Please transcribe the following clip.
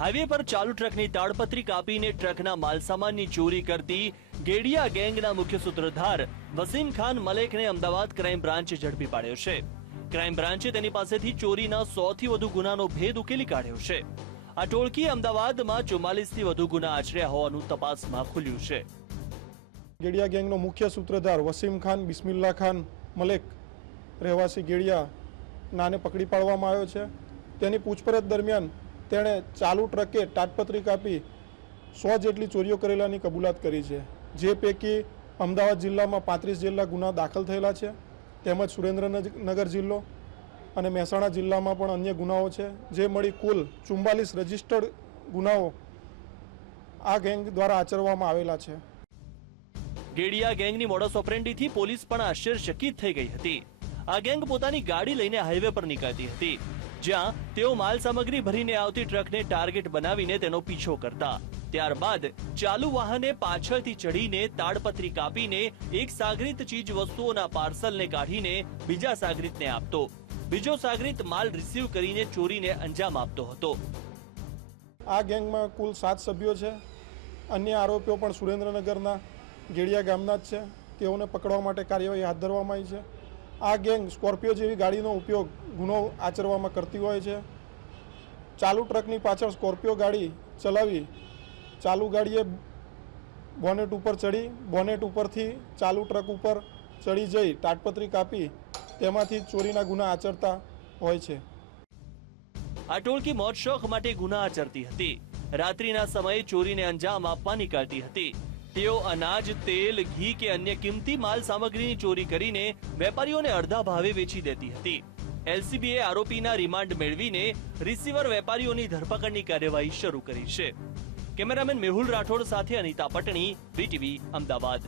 Highway પર ચાલુ ટ્રકની તાડપત્રી કાપીને ટ્રકના માલસામાનની ચોરી કરતી ગેડિયા ગેંગના મુખ્ય સૂત્રધાર વસીમ ખાન મલેકને અમદાવાદ ક્રાઇમ બ્રાન્ચે ઝડપી પાડ્યો છે। ક્રાઇમ બ્રાન્ચે તેની પાસેથી ચોરીના 100 થી વધુ ગુનાનો ભેદ ઉકેલી કાઢ્યો છે। આ ટોળકીએ અમદાવાદમાં 44 થી વધુ ગુના આચર્યા હોવાનું તપાસમાં ખુલ્યું છે। ગેડિયા ગેંગનો મુખ્ય સૂત્રધાર વસીમ ખાન બિસ્મિલ્લા ખાન મલેક રહેવાસી ગેડિયા નાને પકડી પાડવામાં આવ્યો છે। તેની પૂછપરછ દરમિયાન તેણે ચાલુ ટ્રકે તાડપત્રી કાપી 100 જેટલી ચોરીઓ કરેલાની કબૂલાત કરી છે, જે પૈકી અમદાવાદ જિલ્લામાં 35 જેટલા ગુના દાખલ થયેલા છે, તેમજ સુરેન્દ્રનગર જિલ્લો અને મહેસાણા જિલ્લામાં પણ અન્ય ગુનાઓ છે, જે મળી કુલ 44 રજિસ્ટર્ડ ગુનાઓ આ ગેંગ દ્વારા આચરવામાં આવેલા છે। ગેડિયા ગેંગની મોડસ ઓપરેન્ડીથી પોલીસ પણ આશ્ચર્યચકિત થઈ ગઈ હતી। આ ગેંગ પોતાની ગાડી લઈને હાઈવે પર નીકળતી હતી, જ્યાં તેઓ માલ સામગ્રી ભરીને આવતી ટ્રકને ટાર્ગેટ બનાવીને તેનો પીછો કરતા। ત્યારબાદ ચાલુ વાહને પાછળથી ચડીને તાડપત્રી કાપીને એક સાગરીત ચીજ વસ્તુઓના પાર્સલને કાઢીને બીજા સાગરીતને આપતો, બીજો સાગરીત માલ રિસીવ કરીને ચોરીને અંજામ આપતો હતો। આ ગેંગમાં કુલ 7 સભ્યો છે। અન્ય આરોપીઓ પણ સુરેન્દ્રનગરના ગેડિયા ગામના જ છે। તેઓને પકડવા માટે કાર્યવાહી હાથ ધરવામાં આવી છે। આ ગેંગ સ્કોર્પિયો જેવી ગાડીનો ઉપયોગ ગુનો આચરવામાં કરતી હોય છે। ચાલુ ટ્રકની પાછળ સ્કોર્પિયો ગાડી ચલાવી ચાલુ ગાડીએ બોનેટ ઉપર ચડી બોનેટ ઉપરથી ચાલુ ટ્રક ઉપર ચડી જઈ તાડપત્રી કાપી તેમાંથી ચોરીના ગુના આચરતા હોય છે। આ ટોળકી મોજ શોખ માટે ગુના આચરતી હતી। રાત્રિના સમયે ચોરીને અંજામ આપવા નીકળતી હતી। તેઓ અનાજ, તેલ, ઘી કે અન્ય કિંમતી માલ સામગ્રીની ચોરી કરીને વેપારીઓને અડધા ભાવે વેચી દેતી હતી। એલસીબીએ આરોપીના રિમાન્ડ મેળવીને રિસીવર વેપારીઓની ધરપકડની કાર્યવાહી શરૂ કરી છે। કેમેરામેન મેહુલ રાઠોડ સાથે અનિતા પટણી, વીટીવી અમદાવાદ।